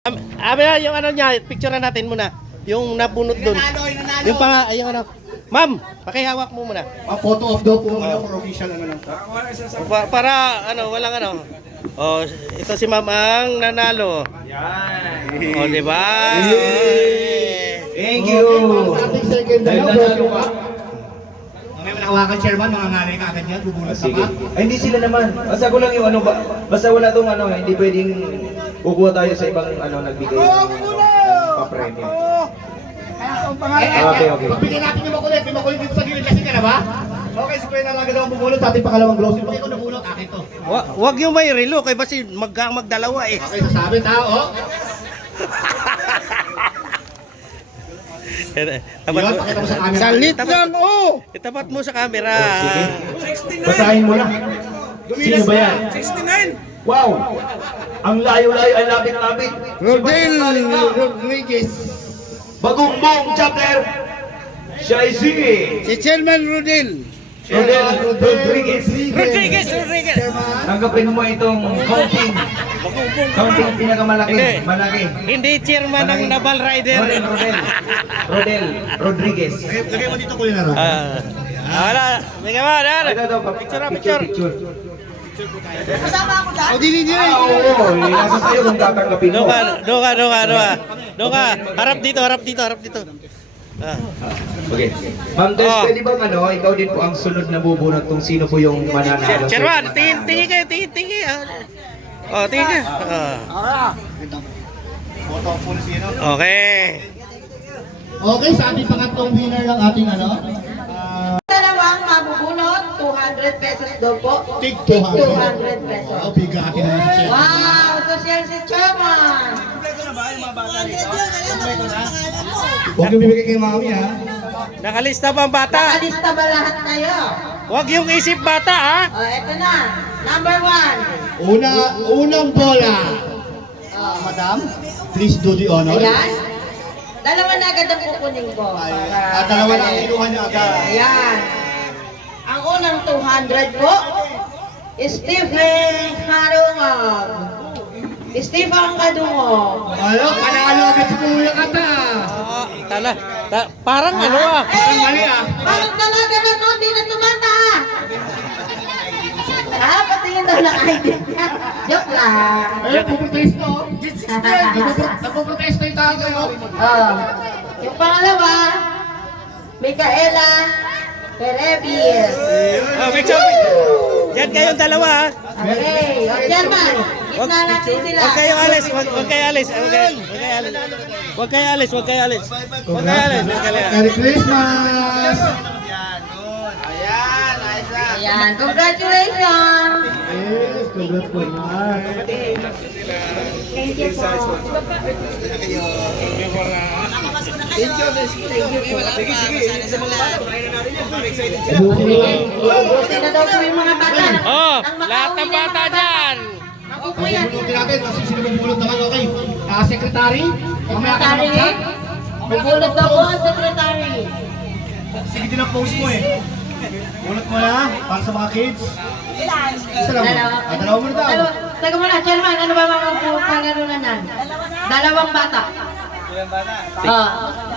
Yung ano niya, picturean natin muna. Yung nabunot doon. Yung pa, yung ano. Ma'am, pakihawak mo muna. Photo of daw po for official ano lang. Para ano, walang ano. Oh, ito si Ma'am ang nanalo. Yan. Oh, di ba? Thank you. Sa ating second nanalo ka. May manawakan chairman, mga nanay ka agad yan, bubulot ka pa. Ay, hindi sila naman. Basta ko lang yung ano ba. Basta wala tong ano, hindi pwedeng kukuha tayo sa ibang ano nagbigay ng pa-premium. Okay. Pabigyan natin yung makulit. May makulit dito sa gilid kasi ka na ba? Okay, si Kuya Naraga daw ang bubulot sa ating pangalawang glossy. Pag ikaw nabulot, akin to. Wag yung may relo kay basi magdalawa eh. Okay, sasabi tao. Tapat mo pakita mo sa camera. Salit lang, oh! Itapat mo sa camera. Basahin mo lang. Sino ba yan? 69! Wow! Ang layo-layo ay lapit-lapit. Rodel Rodriguez. Bagumbong chapter. Siya ay si Chairman Rodel. Rodel Rodriguez. Rodriguez. Tanggapin mo itong counting. Counting pinakamalaki. Hindi. Malaki. Hindi chairman ng Naval Rider. Rodel Rodriguez. Lagay mo dito Kuya Naraga. Wala. May ba? Ito, Picture. O dili. Oo, nasa sa'yo kung tatanggapin mo. Doka. Harap dito. Okay. Ma'am Tess, pwede bang ano, ikaw din po ang sunod na bubunot kung sino po yung mananalo? Chairman, tingin kayo. Oh, tingin kayo. Photo full sino? Okay. Okay, sa ating pangatlong winner ng ating ano? Dalawang mabubunot, 200 pesos daw po. Tig 200 pesos. Wow, bigatin na si Chef. Wow, social si Chairman. Huwag yung bibigay kay mami ha. Nakalista ba ang bata? Nakalista ba lahat kayo? Huwag yung isip bata, ha? O, eto na. Number 1. Unang bola. Madam, please do the honor. Ayan. Dalawa na agad ang kukunin ko. Dalawa lang kinuha niya agad. Ayan. Ang unang 200 po, Stephen Harungag. Stephen Kadungog. Ano, panalo agad si Kuya Kata. Parang ano ah. Ang mali ah. Parang talaga na no, di na tumata. Patingin daw ng ID niya. Joke lang. Ayun, puprotesto. Nagpuprotesto yung tao kayo. Oh. Yung pangalawa, Micaela Perevies. Make sure. Yan kayong dalawa, ha? Okay. O, Chairman, gitna natin sila. Huwag kayo alis. Merry Christmas! Ayan, congratulations. Yes, congrats po naman. Thank you po. Buti na daw po yung mga bata. Oh, Ang lahat ng makauwi na bata mga dyan. Ako po yan. Bubulutin natin kasi sino bubulot naman, okay? Secretary? Mamaya ka Secretary? naman chat. Bubulot daw po ang secretary. Sige din ang post mo eh. Bulot mo na, para sa mga kids. Isa lang. Dalawa mo na daw. Teka muna, Chairman, ano ba mga pangalanan nan? Dalawang bata.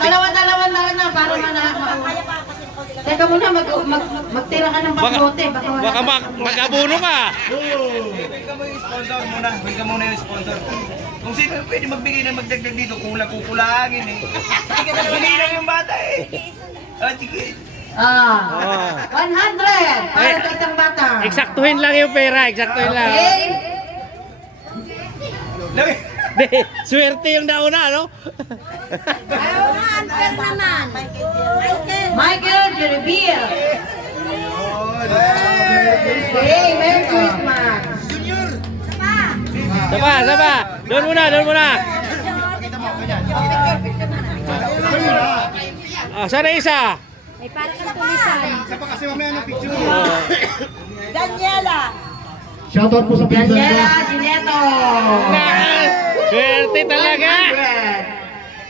Dalawa na para Teka muna, magtira ka ng pagbote. Baka mag-abuno ka. Bigyan mo yung sponsor muna. Bigyan mo na yung sponsor. Kung sino pwede magbigay na magdagdag dito, kukulangin eh. Bigay lang yung bata eh. Sige. 100 para sa isang bata. Eksaktuhin lang yung pera. Eksaktuhin lang. Okay. Di, swerte yung nauna, no? Michael Jereville. Hey, Merry Christmas. Saba. Doon muna. Sana isa. Ay, para kang tulisan. Isa pa kasi mamaya ng picture. Daniela. Shoutout po sa pizza. Daniela Gineto. Swerte talaga.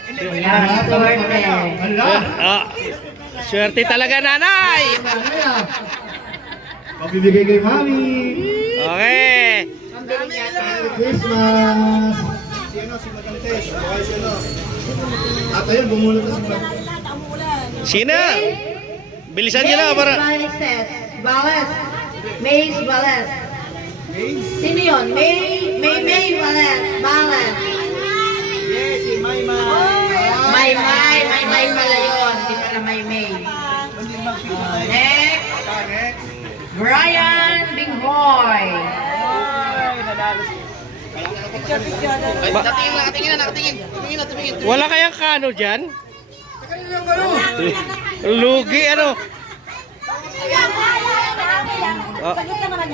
Ano na? Swerte talaga, nanay. Pabibigay kay mami. Okay. Merry Christmas. Si Madam At ayun, bumulot na si Ma'am. Sino? Bilisan nyo na para... Maise Balas. Maze Balas. Sino yun? May Balas. Balas. Yes, si Mayma. May pala yun. Di pala May. Next. Brian Binghoy. Wala kayang kano dyan? Lugi ano? Oh.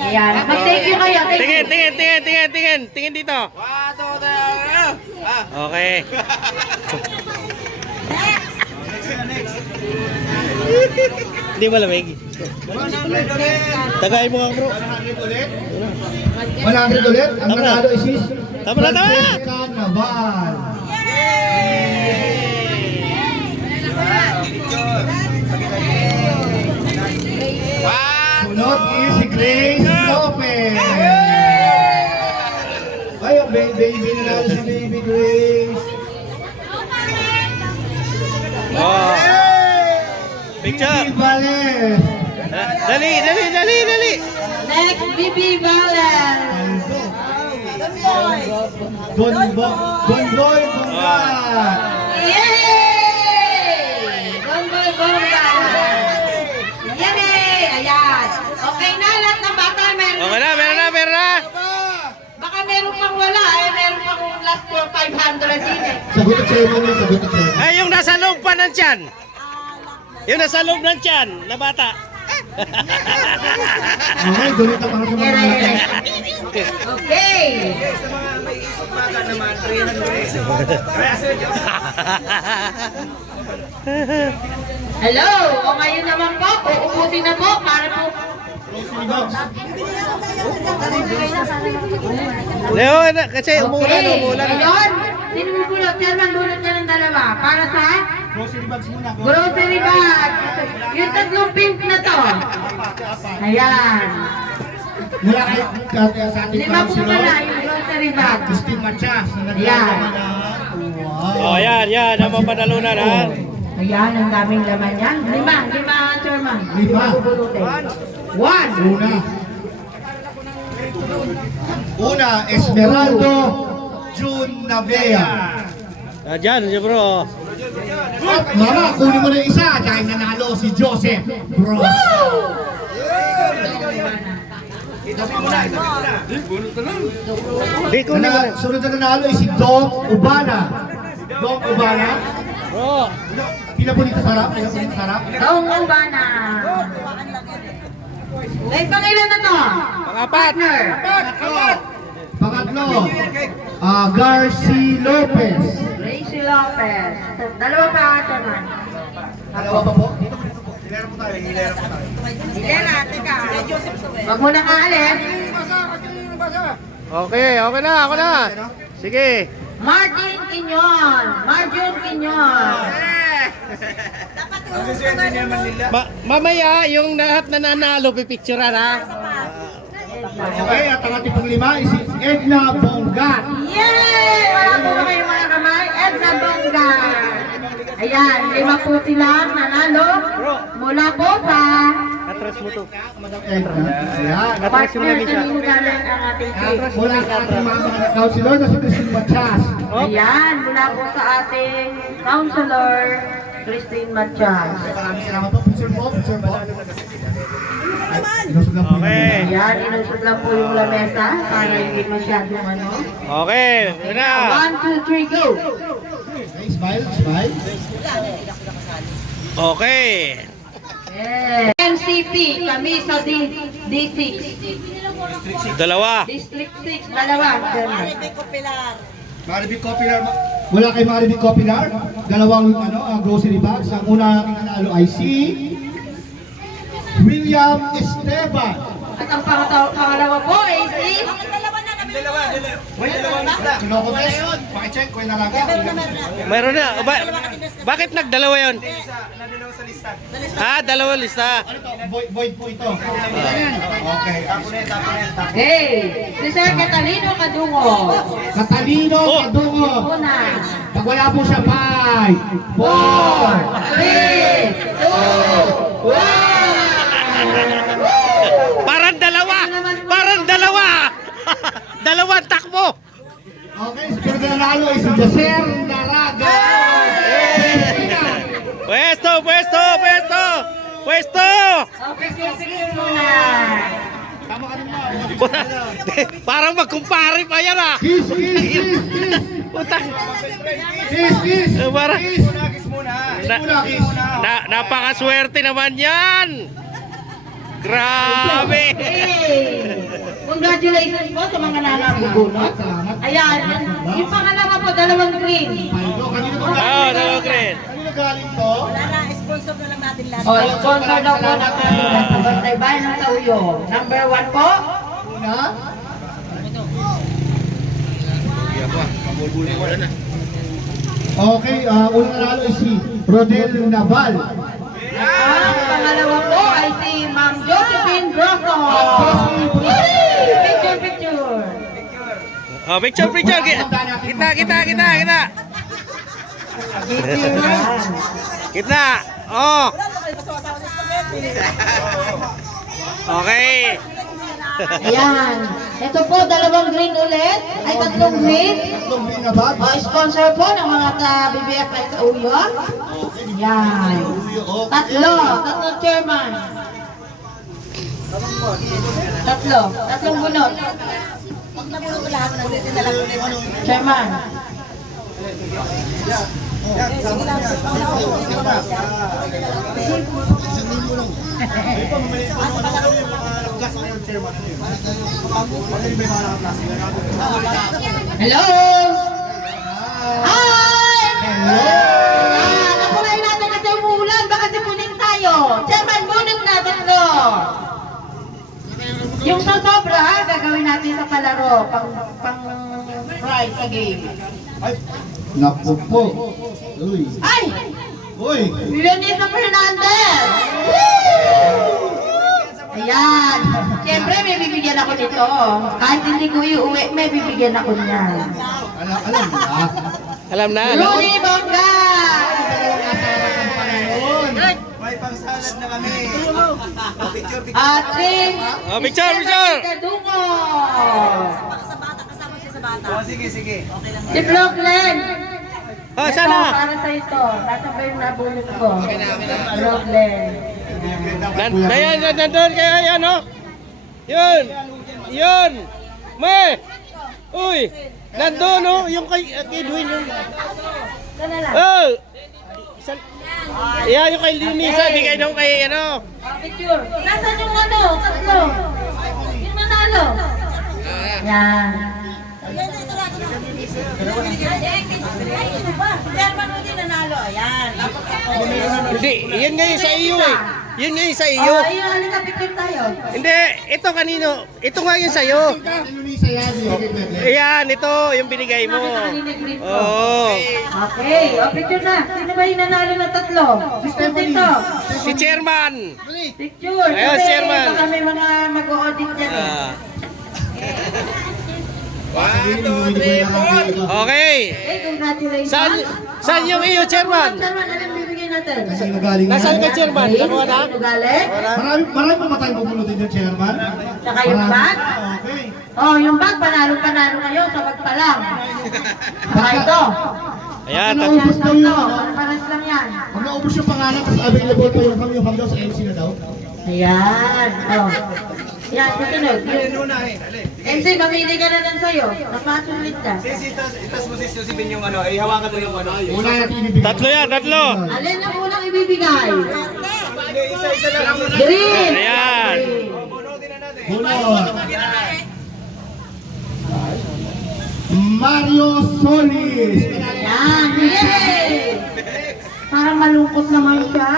Ayan. Mag-thank you kayo. Thank you. Tingin dito. Okay. Hindi malamig. Tagay mo nga bro. 100 ulit. Ang Tama na. manalo is Tama na, tama na. Francesca Naval. Sunod is si Grace Lopez. Ay, ang baby na si baby Grace. Oh. Picture. Vicky Vales. Dali. Next, Bibi Balas. Don Boy Bongga. Yay! Gonggol Bongga. Yan eh! Ayan. Okay na, lahat ng bata meron. Okay na, meron na. Baka meron pang wala eh. Meron pang last for 500 din eh. Sagot at sa'yo mo, sagot at sa'yo. Ay, yung nasa loob pa ng tiyan. Yung nasa loob ng tiyan na bata. Okay, donate na para sa mga Here. bata. Okay. Sa mga may isip bata naman, 300. Hello! O ngayon naman po, uubusin na po para po. Leo, kasi umulan. Ngayon, sino mo bulot? Chairman, bulot ka ng dalawa. Para sa Grocery bags muna. grocery bag. Yung tatlong pink na to. Ayan. Mula kay sa ating Lima po councilor, pala yung grocery bag. Christine Machas, na Ayan. naglalaman na. Oh, yan. Ang mapanalunan ha. Ayan, ang daming laman yan. Lima, Chairman. Lima. Bubulutin. One. Una, Esmeraldo June Navea. Diyan, bro. Mama, kunin mo na yung isa dahil nanalo si Joseph Bros. Di ko na. Sunod na nanalo ay si Dom Ubana. Dom Ubana. Bro. Pila po dito sarap? Taong Ubana. May pangilan na to? Pang-apat. Partner. Pangatlo, Garci Lopez. Gracie Lopez. Dalawa pa ata man. Dalawa pa po? Hilera, teka. Wag mo na kaalis. Okay na, ako na. Sige. Martin Quinyon. Ang siswerte naman nila. Mamaya, yung lahat na nanalo, pipicturean ha. Okay, at ang ating panglima ay si Edna Bongat. Yay! Wala po ba kayong mga kamay? Edna Bongga. Ayan, 5 po silang nanalo. Mula po sa Atras mo to. Edna. Ayan. Atras mo na, partner Misha. sa Mingalan ang ating case. Mula sa ating mga councilor na si Christine Machas. Ayan, mula po sa ating counselor, Christine Machas. Maraming salamat po. Picture po. Inusog lang po yung Okay. mga. Ayan, inusog lang po yung lamesa para hindi masyadong ano. Okay, yun na. 1, 2, 3, go! Okay, smile. Okay. Yeah. NCP, kami sa D6. Dalawa. District 6, dalawa. Maribig Copilar. Wala kay Maribig Copilar. Dalawang grocery bags. Ang una aking nanalo ay si William Esteban. At ang pangalawa po ay si May dalawang lista. Kinokontest. Pakicheck ko yung nalaga. Mayroon na. Bakit nagdalawa yun? Nadalawa sa lista. Dalawa lista. Ano to? Void po ito. Okay. Hey, si Sir Catalino Kadungo. Katalino Oh. Kadungo. Una. Pag wala po siya, 5, 4, 3, 2, 1. Parang dalawa! Parang dalawa! Dalawang takbo! Okay, so nanalo ay si Jaser Naraga. Pwesto! Pwesto! Pwesto! Pwesto! Okay, picture muna. Tama ka naman. Parang magkumpare pa yan ah! Kiss, kiss, kiss, kiss. Utang! Kiss, kiss. Parang... Kiss. Kiss muna. Kiss. Napakaswerte naman yan! Grabe! Hey! Congratulations po sa mga nanabubunot. Salamat. Ayan, yung pangalawa po, dalawang green. Paldo, kanino to? Dalawang green. Kanino galing to? Wala na, sponsor na lang natin lahat. O, sponsor daw po ng Pagkantay Bayan ng Tauyo. Number 1 po. Una. Okay, unang nanalo ay si Rodel Naval. Ang pangalawa po ay si Ma'am Josephine Grosso. Picture, picture. Oh, picture, picture! Kita! Kita! Oh! Okay! Ayan. Ito po, dalawang green ulit. Ay, tatlong green. Tatlong green na bag. O, sponsor po ng mga BBF ay sa Uyo. Yan. Tatlong chairman. Tatlong bunot. Pag nabulong ko lahat, nandito na lang ulit. Chairman. Hello! Hi! Nakuhain natin kasi umuulan. Baka sipunin tayo. Chairman, bunot na tatlo. Yung sa sobra, gagawin natin sa palaro. Pang prize sa game. Ay, naku po. Uy. Ay! Uy. Leonisa Fernandez! Ayan. Siyempre, may bibigyan ako nito. Kahit hindi ko iuwi, may bibigyan ako niya. Alam mo na. Alam na, Rudy Bongga! May pangsalad na kami. Picture. At si... Oh, picture, picture! Kadungo! Sa bata, kasama siya sa bata. Oh, sige. Si Brooklyn! Oh, Ito, sana! para sa ito. Nasa ba yung nabunot ko? Brooklyn. Nandun kaya yan, oh! Yun! May! Uy! Nandun, oh! Yung kay Edwin, yung... Sana lang. Oh! Yeah, yung kay Lunisa, bigay daw kay, ano... Picture. Nasaan yung ano? Tatlo. Yung nanalo. Yan. Chairman mo din nanalo. Ayan. Hindi, yan nga yung sa iyo eh. Yun nga yung sa iyo. Oh, ayun, halika picture tayo. Hindi, ito kanino. Ito nga yung sa iyo. Lunisa yan. Ayan, ito yung binigay mo. Nakita kanina green ko. Oo. Okay, o picture na. Sino ba yung nanalo na tatlo? Dito. Si Chairman. Picture. Ayun, Kasi chairman. baka may mga mag-audit dyan eh. Ah. Okay. Eh, congratulations. Saan yung iyo, Chairman? Chairman, anong bibigyan natin? Sino galing yan? Nasaan ka, Chairman? Nakuha na? Sino galing? Marami pa matayong pupunutin yung chairman. Saka yung bag? Okay. Oh, yung bag, panalo kayo sa bag pa lang. Saka ito. Ayan, Naubos daw Ito, yun. paras lang yan. Pag naubos yung pangalan, tapos available pa yung kami, yung hanggang sa MC na daw. Ayan. Oh. Yan, susunod. Yung Unahin, alin. MC, mamili ka na lang sa'yo. Napasulit ka. Itas mo si Josephine yung ano, hawakan mo yung ano. Una natin ibibigay. Tatlo yan, tatlo. Alin ang unang ibibigay? Hindi, isa lang muna. Green! Ayan. Bunutin na natin. Una. Mario Solis. Ayan, yay! Parang malungkot naman siya.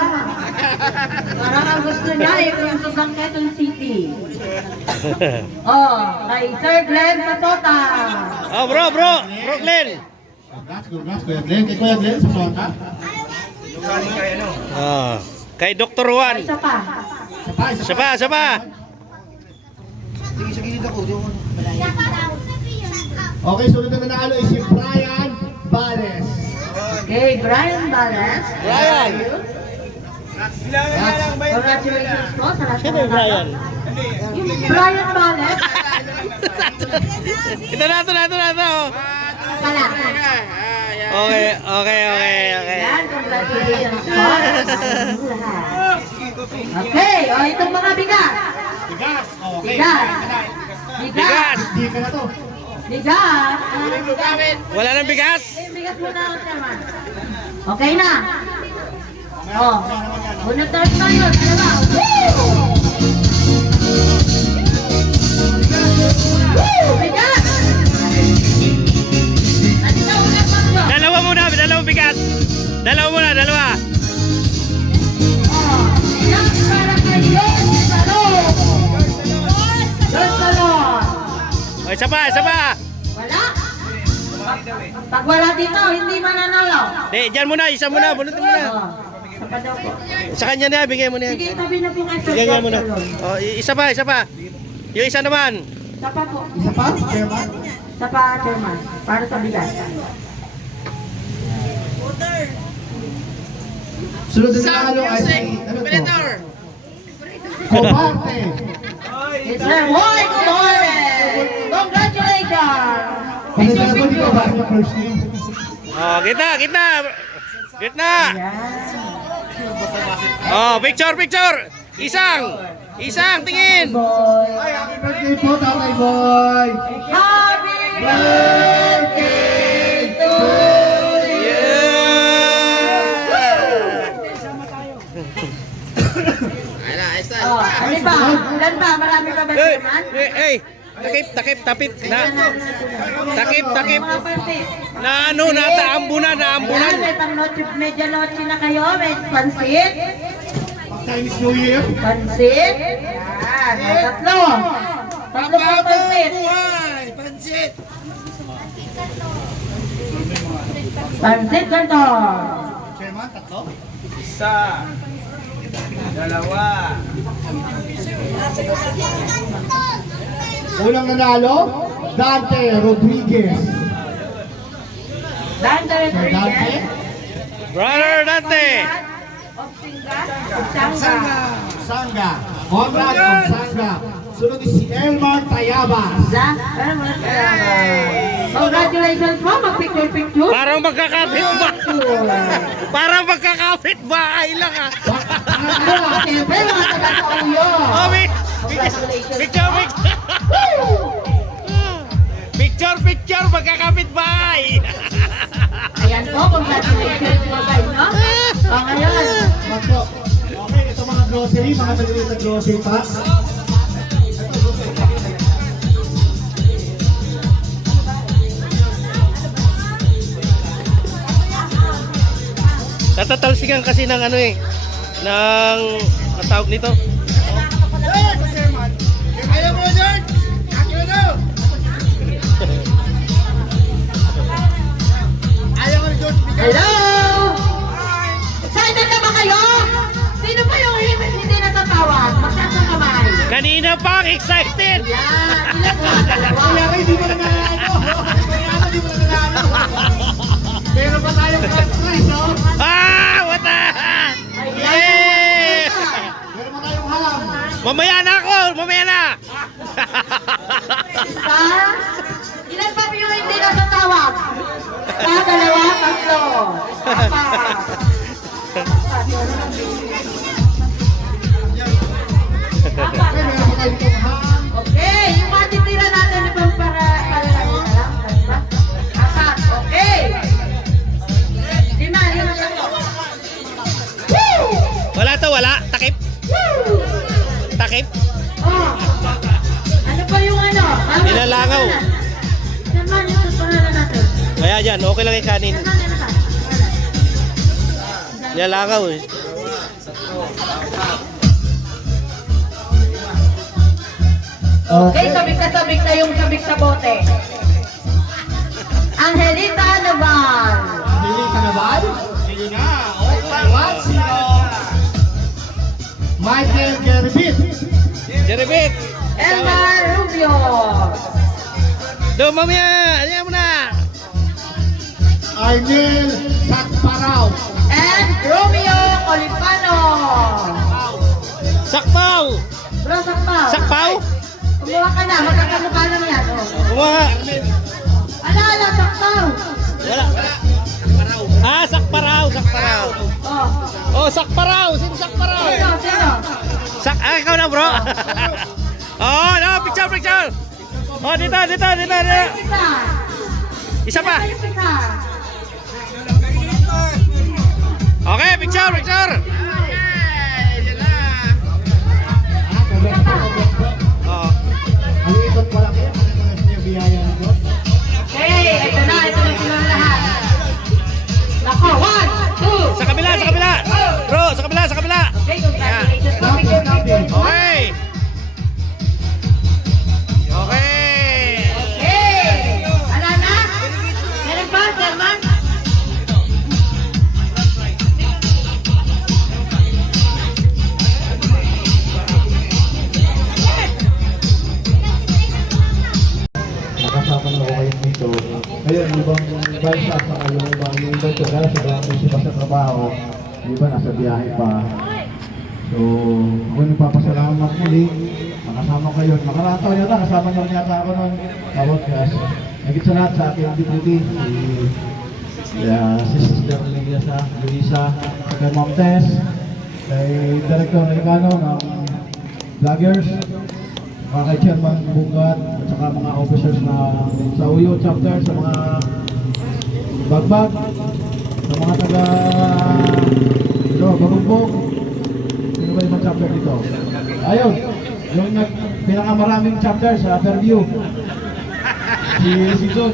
Parang ang gusto niya, yung sa Quezon City. Oh, kay Sir Glenn Pasota. Oh, bro, Brooklyn. Congrats, Kuya Glenn. Kay Kuya Glenn, sa Sota. Galing kay ano? Ah, kay Dr. Juan. Isa pa. Isa pa. Okay, sunod na nanalo ay si Brian Bales. Okay, Brian Balas. Brian. Congratulations po sa lahat Sino yung Brian? Yung Brian Balas. Ito na. Oh. Pala. Okay. Yan, congratulations po. Okay, o itong mga bigas. Bigas. Okay. Bigas. Hindi ka na to. Bigas. Wala nang bigas? Bigas muna ako naman. Okay na. Oh, bunot tayo. Dalawa. Woo! Bigas! Nandito ulit Pablo. Dalawang bigas. Dalawa. Oh, yan para kay Don Salon. Don Salon. O, isa pa. Wala? Pag wala dito, hindi mananalo. Di, dyan muna, isa muna, bunutin mo na. Oh, isa pa daw po. Sa kanya na, bigay mo na yan. Sige, tabi na po kay Sir Bigyan niya Don muna. Salon. O, isa pa. Yung isa naman. Isa pa po. Isa pa? Chairman? Isa pa, Chairman. Para sa bigas. Sunod na nanalo ay si... Ano to? Cobarte. It's Sir Roy Colores. Congratulations! Pasensya na po, di ko ba yung first name? O, gitna. Yan. Oh, picture. Isang, tingin. Boy. Happy birthday po, Tatay Boy! Happy birthday to you! Oh, ano ba? Ulan ba? Marami pa ba naman? Hey, takip, tapit. Takip. Mga pansit. Naambunan. Ayan, may pang medya noche na kayo. May pansit. Chinese New Year. Pansit. Yan. Tatlo po pansit. Pansit ganito. Chairman, tatlo? Isa. Dalawa. Unang nanalo, Dante Rodriguez. Dante Sir Dante. Rodriguez. Brother Dante. Sangga. Sangga. Conrad of Sangga. Sunod is si Elmar Tayabas. Congratulations po, mag-picture. Parang magkakapit bahay lang ah. Siyempre, mga taga-sauyo. Oh, picture, magkakapit bahay. Ayan po, congratulations po guys, no? O ngayon, Magpo. Okay, ito mga grocery, mga maliit na grocery packs. Natatalsikan kasi ng ano eh, ng tawag nito. Ayaw mo, George! Akin na daw! Ayaw mo, George! hello! Excited na ba kayo? Sino pa yung hindi natatawag? Magtaas ng kamay. Kanina pang excited. Yan, ilan po? Dalawa. Kuya Ray, di mo na nanalo! Kuya Ray, di mo na nanalo! Meron pa tayong first prize, oh! Wata! Ayan. Yeah! Meron pa tayong ham! Mamaya na! Isa. Ilan pa yung hindi natatawag? Isa, dalawa, tatlo. Apat. Apat. Meron pa tayong ham! Okay, yung matitira natin ibang para apat. Okay. Lima. Woo! Wala. Takip. Woo! Takip. Oh. Ano pa yung ano? Nilalangaw. Naman, ito pangalan natin. Kaya dyan, okay lang yung kanin. Naman. Nilalangaw eh. Okay, sabik na yung sabik sa bote. Angelita Naval. Hindi ka na ba? Hindi na. What? Michael Gervit. Jeribit! Emma Rubio. Do, mamaya! Ano mo na? Arnel Sakparaw. And Romeo Colipano. Sakpaw! Bro, sakpaw. Sakpaw? Kumuha ka na, magkakamukha lang yan. Oh. Kumuha! Ala, sakpaw. Wala! Ah, sakparaw! Sakparaw! Oh, Oh, sakparaw! Sino sakparaw? sino? Ikaw na, bro! Oh, no! Picture, picture! Oh, dito! Isa. Isa pa! Isa. Okay, picture, picture! Oh. Ang ikot pala kayo. Ang niya biyaya ng Diyos. Okay, ito na sila lahat. Nako, 1, 2. Sa kabila, sa kabila! Bro, sa kabila, sa kabila! Okay, congratulations po. Bigyan. Okay! Okay! Okay. Ala na? Meron pa, German? Nakasama na ako kayo dito. Ngayon, ibang bansa sa kayo, ibang bansa dahil sa ibang bansa sa trabaho, iba nasa biyahe pa. So, ako nagpapasalamat muli. Nakasama kayo. Nakarataw nyo na, kasama nyo rin yata ako nun. Podcast. Nagit sa lahat sa aking deputy, si Sister Luisa, kay Ma'am Tess, kay Director Recano ng Vloggers, kay Chairman Bungat, at saka mga officers na sa Uyo chapter, sa mga bagbag, sa mga taga Bagugbog. Sino ba yung chapter dito? Ayun, yung pinakamaraming chapter sa Fairview. Si John.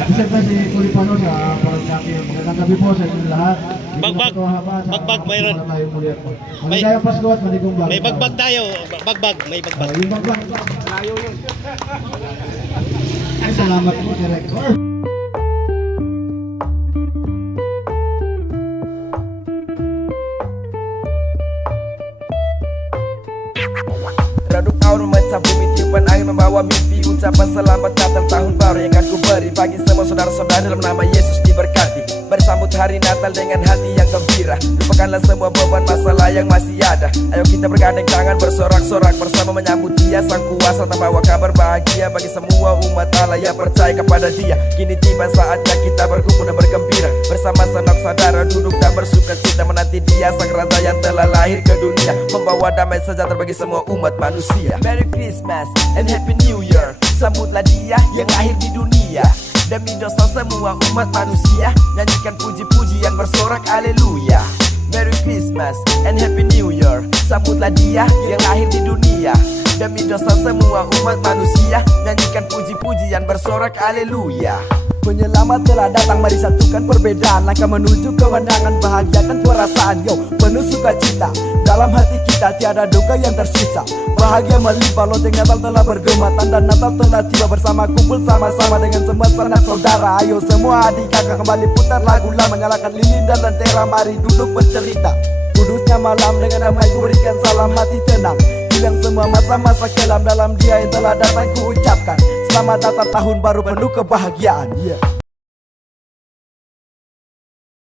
At isa pa si Kulipano sa Parangkaki. Magandang gabi po sa inyong lahat. Bagbag. Bagbag, mayroon. Maligayang Pasko at maligong bago. May bagbag tayo. Bagbag, may bagbag. Yung bagbag. Layo yun. Ay, salamat po, Director. Raduk tahun memecah bumi tiupan angin membawa mimpi. Ucapan selamat Natal tahun baru yang akan ku beri bagi semua saudara-saudara dalam nama Yesus diberkati. Bersambut hari Natal dengan hati yang gembira. Lupakanlah semua beban masalah yang masih ada. Ayo kita bergandeng tangan bersorak-sorak bersama menyambut Dia Sang Kuasa, membawa kabar bahagia bagi semua umat Allah yang percaya kepada Dia. Kini tiba saatnya kita berkumpul dan bergembira bersama sanak saudara duduk dan bersuka cita menanti Dia Sang Raja yang telah lahir ke dunia, membawa damai sejahtera bagi semua umat manusia. Merry Christmas and Happy New Year. Sambutlah Dia yang lahir di dunia. Demi dosa semua umat manusia, nyanyikan puji-pujian bersorak haleluya. Merry Christmas and Happy New Year. Sambutlah Dia yang lahir di dunia. Demi dosa semua umat manusia, nyanyikan puji-pujian bersorak haleluya. Penyelamat telah datang, mari satukan perbedaan. Langkah menuju kemenangan, bahagiakan perasaan. Yo, penuh sukacita dalam hati kita, tiada duka yang tersisa. Bahagia melimpah, lonceng Natal telah bergema, tanda Natal telah tiba. Bersama kumpul sama-sama dengan semua sanak saudara. Ayo semua adik kakak kembali putar lagu lama, nyalakan lilin dan lentera, mari duduk bercerita. Kudusnya malam dengan damai ku berikan salam, hati tenang. Hilang semua masa-masa kelam, dalam Dia yang telah datang ku ucapkan selamat Natal tahun baru penuh kebahagiaan. Yeah.